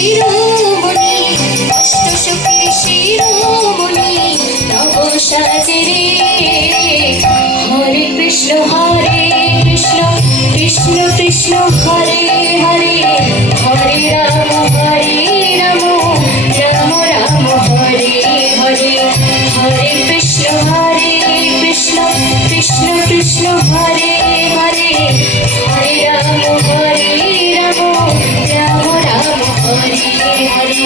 শিরোমণি অষ্ট সখীর শিরোমণি নব সাজে রে। হরে কৃষ্ণ কৃষ্ণ কৃষ্ণ কৃষ্ণ হরে হরে হরে রাম রাম রাম হরে হরে। হরে কৃষ্ণ কৃষ্ণ কৃষ্ণ কৃষ্ণ হরে হরে হরে রাম রাম রাম হরে হরে।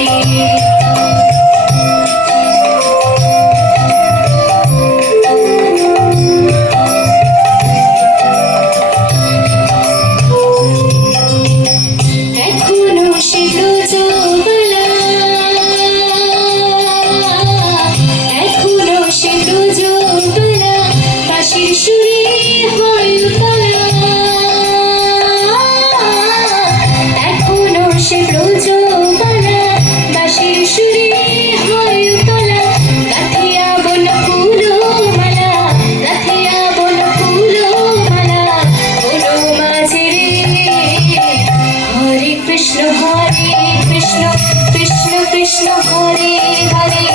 কৃষ্ণ হরে হরে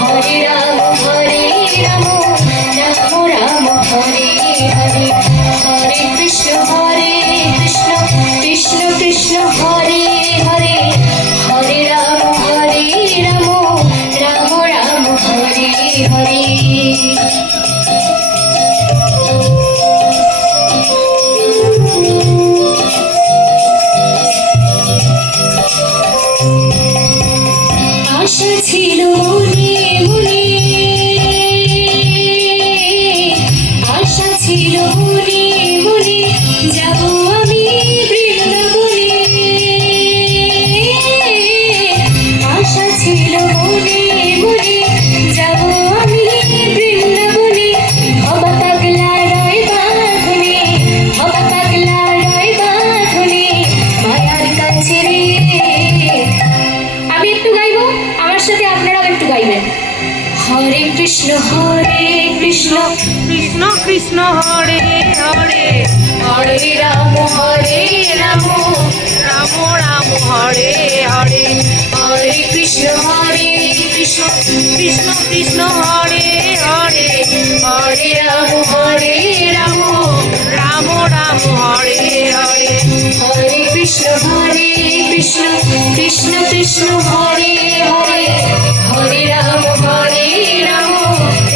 হরে রাম রাম রাম হরে হরে। হরে কৃষ্ণ কৃষ্ণ কৃষ্ণ কৃষ্ণ হরে হরে হরে রাম রাম রাম হরে হরে। আশা ছিল মনে মনে আশা ছিল মনে মনে যাব আমি বৃন্দাবনে। আশা ছিল মনে মনে যাব আমি বৃন্দাবনে। হবা পাগলা রয় বাঁধনে হবা পাগলা রয় বাঁধনে মায়ার কাছে রে। আমি একটু গাইবো, আমার সাথে আপনারাও একটু গাইবেন। হরে কৃষ্ণ কৃষ্ণ কৃষ্ণ কৃষ্ণ হরে হরে হরে রাম রাম রাম রাম হরে হরে। হরে কৃষ্ণ কৃষ্ণ কৃষ্ণ কৃষ্ণ হরে হরে হরে রাম রাম রাম রাম হরে হরে। হরে কৃষ্ণ কৃষ্ণ কৃষ্ণ কৃষ্ণ হরে হরে হরে রাম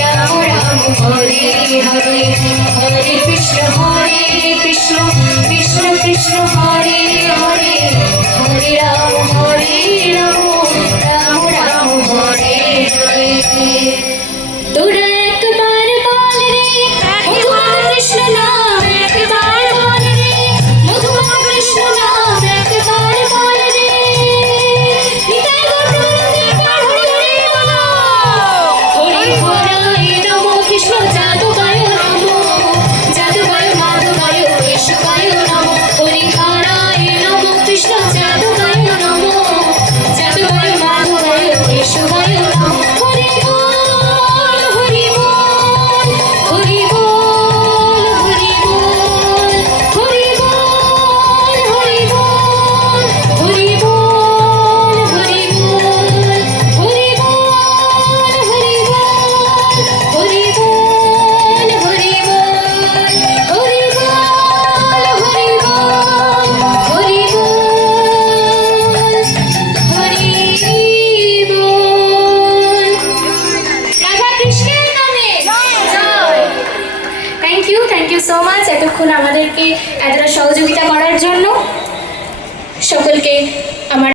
রাম রাম হরে হরে। হরে কৃষ্ণ কৃষ্ণ কৃষ্ণ কৃষ্ণ হরে হরে হরে রাম রাম রাম হরে হরে। তোরা একবার বল রে মধুমাখা কৃষ্ণ নাম একবার বল রে মধুমাখা কৃষ্ণ নাম একবার বল রে। নিতাই গৌর একবার হরি হরি বলো। হরি হরায় নমো কৃষ্ণ যাদবায় নমো যাদবায় মাধবায় কেশবায় নমো। হরি হরায় নমো কৃষ্ণ যাদবায় নমো যাদবায় মাধবায় কেশবায় নমো। হরি বল হরি বল হরি বল হরি বল হরি বল হরি বল হরি বল হরি বল হরি বল হরি বল হরি বল হরি বল হরি বল হরি বল হরি বল। রাধা কৃষ্ণের নামে জয়। থ্যাংক ইউ সো মাচ এতক্ষণ আমাদেরকে এতটা সহযোগিতা করার জন্য। সকলকে আমার